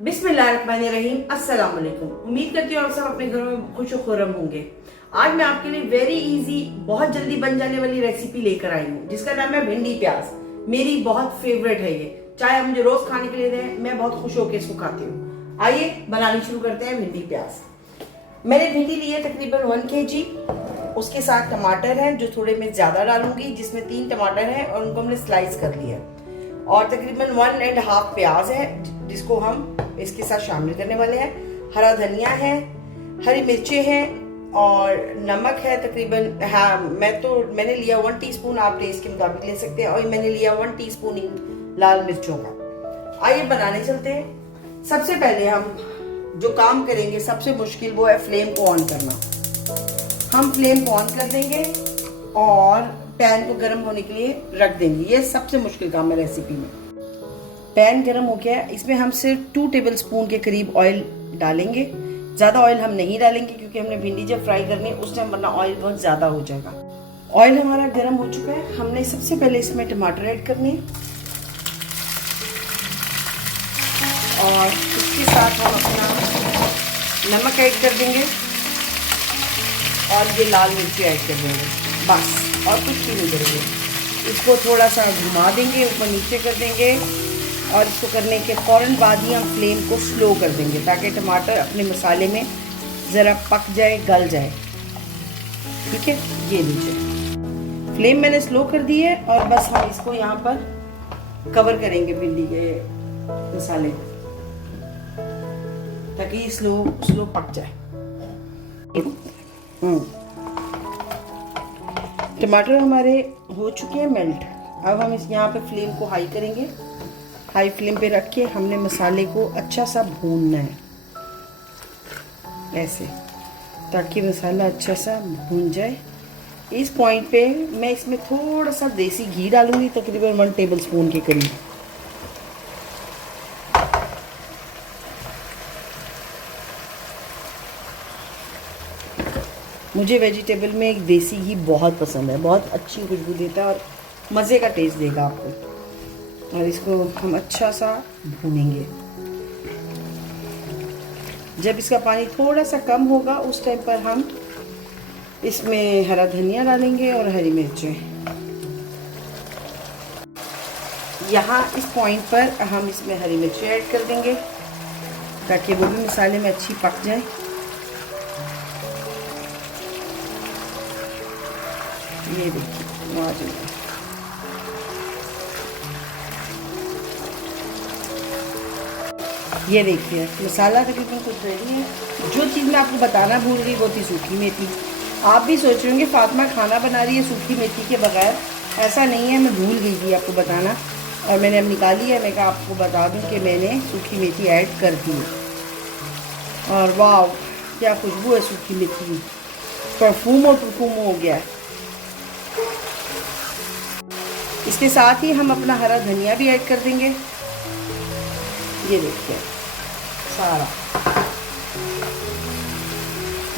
बिस्मिल्लाहिर्रहमानिर्रहीम। अस्सलाम वालेकुम। उम्मीद करती हूँ आप सब अपने घरों में खुश और खुर्रम होंगे। आज मैं आपके लिए वेरी इजी, बहुत जल्दी बन जाने वाली रेसिपी लेकर आई हूँ जिसका नाम है भिंडी प्याज। मेरी बहुत फेवरेट है ये, चाहे आप मुझे रोज खाने के लिए दें, मैं बहुत खुश होकर इसको खाती हूँ। आइए बनानी शुरू करते हैं भिंडी प्याज। मैंने भिंडी ली है तकरीबन 1 kg। उसके साथ टमाटर हैं जो थोड़े मैं ज्यादा डालूंगी, जिसमें 3 टमाटर हैं और उनको हमने स्लाइस कर लिया है। और तकरीबन 1.5 प्याज है जिसको हम इसके साथ शामिल करने वाले हैं। हरा धनिया है, हरी मिर्चें हैं और नमक है तकरीबन, हाँ मैंने लिया 1 टीस्पून, आप टेस्ट के मुताबिक ले सकते हैं, और मैंने लिया 1 टीस्पून लाल मिर्चों का। आइए बनाने चलते हैं। सबसे पहले हम जो काम करेंगे सबसे मुश्किल वो है फ्लेम को ऑन करना। हम फ्लेम को ऑन कर देंगे और पैन को गर्म होने के लिए रख देंगे। ये सबसे मुश्किल काम है रेसिपी में। पैन गर्म हो गया, इसमें हम सिर्फ 2 टेबलस्पून के करीब ऑयल डालेंगे। ज़्यादा ऑयल हम नहीं डालेंगे क्योंकि हमने भिंडी जब फ्राई करनी है उस टाइम, वरना ऑयल बहुत ज़्यादा हो जाएगा। ऑयल हमारा गर्म हो चुका है। हमने सबसे पहले इसमें टमाटर ऐड करने और इसके साथ हम अपना नमक ऐड कर देंगे और ये लाल मिर्ची ऐड कर देंगे, बस, और कुछ भी नहीं करेंगे। इसको थोड़ा सा घुमा देंगे, ऊपर नीचे कर देंगे और इसको करने के फ़ौरन बाद ही हम फ्लेम को स्लो कर देंगे ताकि टमाटर अपने मसाले में ज़रा पक जाए, गल जाए। ठीक है, ये लीजिए फ्लेम मैंने स्लो कर दी है और बस हम इसको यहाँ पर कवर करेंगे भिंडी के मसाले ताकि स्लो पक जाए। टमाटर हमारे हो चुके हैं मेल्ट। अब हम इस यहाँ पे फ्लेम को हाई करेंगे। हाई फ्लेम पे रख के हमने मसाले को अच्छा सा भूनना है, ऐसे, ताकि मसाला अच्छा सा भून जाए। इस पॉइंट पे मैं इसमें थोड़ा सा देसी घी डालूंगी, तकरीबन 1 टेबलस्पून के करीब। मुझे वेजिटेबल में एक देसी घी बहुत पसंद है, बहुत अच्छी खुशबू देता है और मज़े का टेस्ट देगा आपको। और इसको हम अच्छा सा भूनेंगे। जब इसका पानी थोड़ा सा कम होगा उस टाइम पर हम इसमें हरा धनिया डालेंगे और हरी मिर्चें। यहाँ इस पॉइंट पर हम इसमें हरी मिर्चें ऐड कर देंगे ताकि वो भी मसाले में अच्छी पक जाए। ये देखिए मौजूद है। ये देखिए मसाला तकरीबन कुछ रेडी है। जो चीज़ मैं आपको बताना भूल गई वो थी सूखी मेथी। आप भी सोच रहे होंगे फातिमा खाना बना रही है सूखी मेथी के बगैर। ऐसा नहीं है, मैं भूल गई थी आपको बताना और मैंने अब निकाली है। मैं कहा आपको बता दूं कि मैंने सूखी मेथी ऐड कर दी है। और वाह क्या खुशबू है सूखी मेथी, परफ्यूम और परफ्यूम हो गया है। इसके साथ ही हम अपना हरा धनिया भी ऐड कर देंगे। ये देखिए सारा,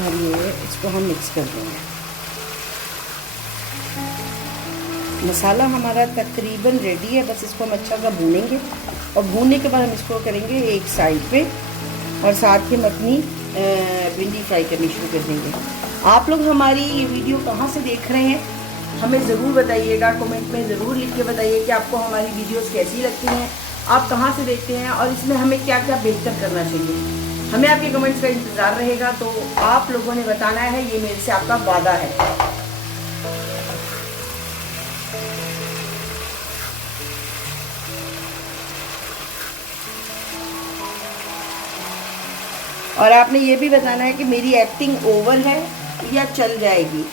और ये इसको हम मिक्स कर देंगे। मसाला हमारा तकरीबन रेडी है, बस इसको हम अच्छा सा भूनेंगे और भूनने के बाद हम इसको करेंगे एक साइड पे और साथ ही हम अपनी भिंडी फ्राई करनी शुरू कर देंगे। आप लोग हमारी ये वीडियो कहाँ से देख रहे हैं हमें ज़रूर बताइएगा, कमेंट में ज़रूर लिख के बताइए कि आपको हमारी वीडियोस कैसी लगती हैं, आप कहाँ से देखते हैं और इसमें हमें क्या क्या बेहतर करना चाहिए। हमें आपके कमेंट्स का इंतज़ार रहेगा, तो आप लोगों ने बताना है, ये मेरे से आपका वादा है। और आपने ये भी बताना है कि मेरी एक्टिंग ओवर है या चल जाएगी।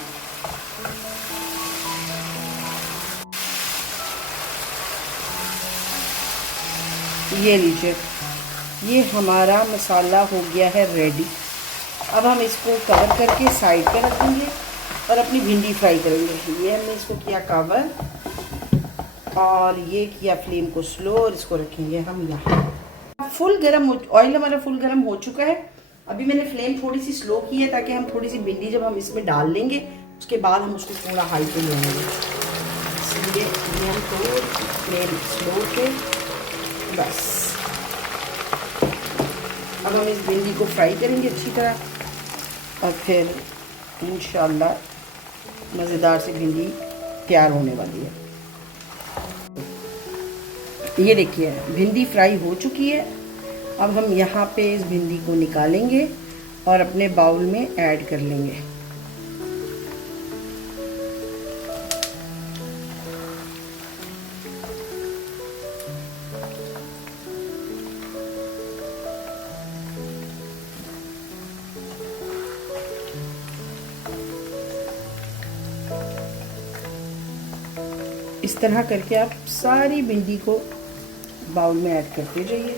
ये लीजिए, ये हमारा मसाला हो गया है रेडी। अब हम इसको कवर करके साइड पे रख देंगे और अपनी भिंडी फ्राई करेंगे। ये हमने इसको किया कवर और ये किया फ्लेम को स्लो और इसको रखेंगे हम यहाँ। फुल गरम ऑयल हमारा फुल गरम हो चुका है। अभी मैंने फ्लेम थोड़ी सी स्लो की है ताकि हम थोड़ी सी भिंडी जब हम इसमें डाल लेंगे उसके बाद हम उसको थोड़ा हाई पे लेंगे, इसलिए हम थोड़ी फ्लेम स्लो पे बस अब हम इस भिंडी को फ्राई करेंगे अच्छी तरह और फिर इंशाल्लाह मज़ेदार से भिंडी तैयार होने वाली है। ये देखिए भिंडी फ्राई हो चुकी है। अब हम यहाँ पे इस भिंडी को निकालेंगे और अपने बाउल में ऐड कर लेंगे। इस तरह करके आप सारी भिंडी को बाउल में ऐड करते जाइए।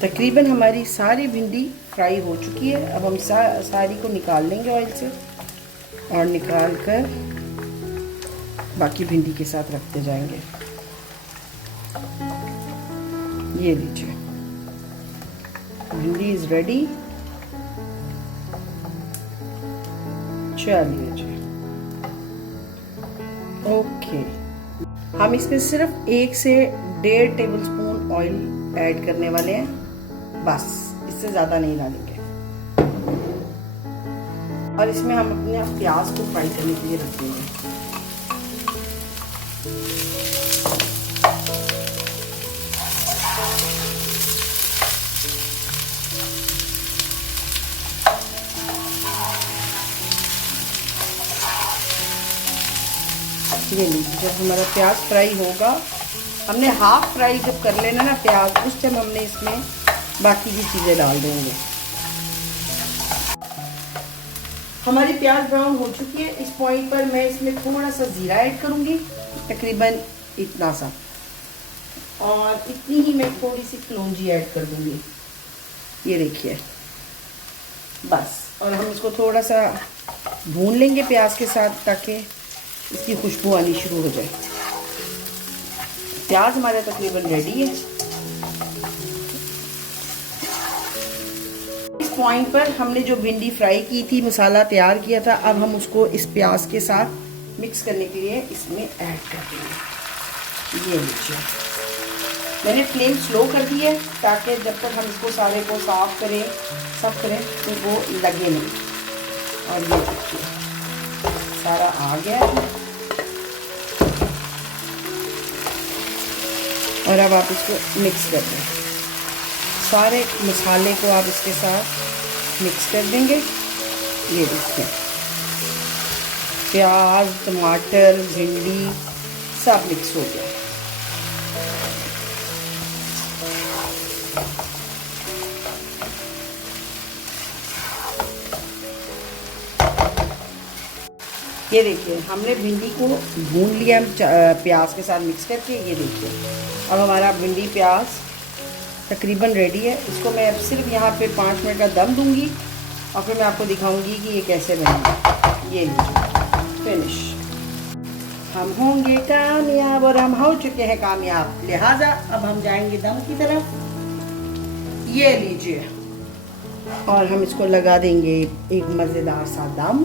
तकरीबन हमारी सारी भिंडी फ्राई हो चुकी है। अब हम सारी को निकाल लेंगे ऑयल से और निकाल कर बाकी भिंडी के साथ रखते जाएंगे। ये लीजिए भिंडी इज रेडी। चलिए जी ओके, हम इसमें सिर्फ 1 से 1.5 टेबलस्पून ऑयल ऐड करने वाले हैं, बस इससे ज़्यादा नहीं डालेंगे। और इसमें हम अपने प्याज को फ्राई करने के लिए रख देंगे। ये लीजिए जब हमारा प्याज फ्राई होगा, हमने हाफ फ्राई जब कर लेना ना प्याज, उस टाइम हमने इसमें बाकी की चीज़ें डाल देंगे। हमारी प्याज ब्राउन हो चुकी है। इस पॉइंट पर मैं इसमें थोड़ा सा ज़ीरा ऐड करूँगी, तकरीबन इतना सा, और इतनी ही मैं थोड़ी सी कलौंजी ऐड कर दूँगी। ये देखिए बस, और हम इसको थोड़ा सा भून लेंगे प्याज के साथ ताकि इसकी खुशबू आनी शुरू हो जाए। प्याज हमारा तकरीबन रेडी है। इस पॉइंट पर हमने जो भिंडी फ्राई की थी, मसाला तैयार किया था, अब हम उसको इस प्याज के साथ मिक्स करने के लिए इसमें ऐड कर देंगे। ये लीजिए मैंने फ्लेम स्लो कर दी है ताकि जब तक हम इसको सारे को साफ करें तो वो लगे नहीं। और ये देखिए सारा आ गया है। और अब आप इसको मिक्स कर दें, सारे मसाले को आप इसके साथ मिक्स कर देंगे। ये देखिए प्याज, टमाटर, भिंडी सब मिक्स हो गया। ये देखिए हमने भिंडी को भून लिया प्याज के साथ मिक्स करके। ये देखिए अब हमारा भिंडी प्याज तकरीबन रेडी है। इसको मैं अब सिर्फ यहाँ पे 5 मिनट का दम दूंगी और फिर मैं आपको दिखाऊंगी कि ये कैसे बनेगा। ये लीजिए फिनिश। हम होंगे कामयाब और हम हो चुके हैं कामयाब, लिहाजा अब हम जाएंगे दम की तरफ। ये लीजिए और हम इसको लगा देंगे एक मज़ेदार सा दम।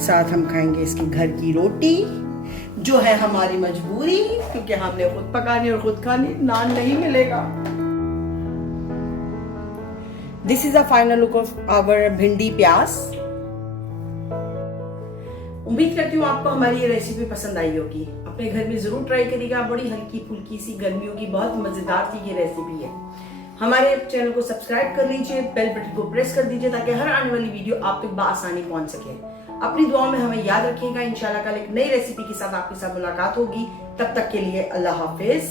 साथ हम खाएंगे इसकी घर की रोटी, जो है हमारी मजबूरी, क्योंकि हमने खुद पकानी और खुद खानी, नान नहीं मिलेगा। This is a final look of our bhindi pyaaz. उम्मीद करती हूँ आपको हमारी ये रेसिपी पसंद आई होगी। अपने घर में जरूर ट्राई करिएगा। बड़ी हल्की फुल्की सी गर्मियों की बहुत मजेदार सी ये रेसिपी है। हमारे चैनल को सब्सक्राइब कर लीजिए, बेल बटन को प्रेस कर दीजिए ताकि हर आने वाली वीडियो आप तक बआसानी पहुंच सके। अपनी दुआओं में हमें याद रखिएगा। इंशाल्लाह कल एक नई रेसिपी के साथ आपके साथ मुलाकात होगी। तब तक के लिए अल्लाह हाफिज।